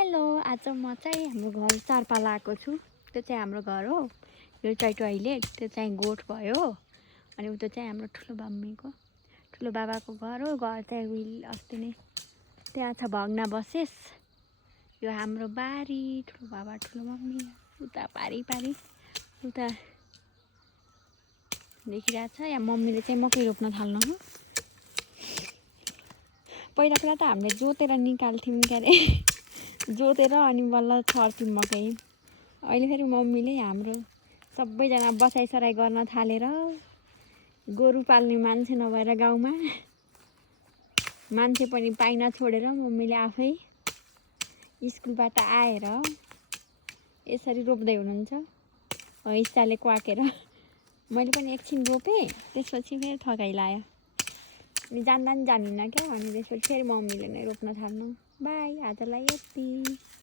Hello, आज म चाहिँ हाम्रो घर चारपाला आएको छु। त्यो चाहिँ हाम्रो घर हो। यो चाहिँ टोइलेट, त्यो चाहिँ गोठ भयो। अनि उतो चाहिँ हाम्रो ठुलो मम्मीको, ठुलो बाबाको घर हो। घर चाहिँ उहिले अस्ति नै त्यहाँ छ भग्नावशेष। यो हाम्रो बारी, ठुलो बाबा ठुलो मम्मी उता पारी उता देखिरहेको छ। यहाँ मम्मीले चाहिँ मकै रोप्न थाल्नु हो। पहिला त हामीले जोतेर निकाल्थ्यौँ के अरे जोतेर अनि बल्ल छर्थ्यौँ मकै। अहिले फेरि मम्मीले हाम्रो सबैजना बसाइसराई गर्न थालेर गोरु पाल्ने मान्छे नभएर गाउँमा मान्छे पनि पाइन छोडेर मम्मीले आफै स्कुलबाट आएर यसरी रोप्दै हुनुहुन्छ। हिस्साले क्वाकेर मैले पनि एकछिन रोपेँ, त्यसपछि फेरि थकाइ लाग्यो अनि जान्दिनँ क्या। अनि त्यसपछि फेरि मम्मीले नै रोप्न थाल्नु। बाई, आजलाई यति।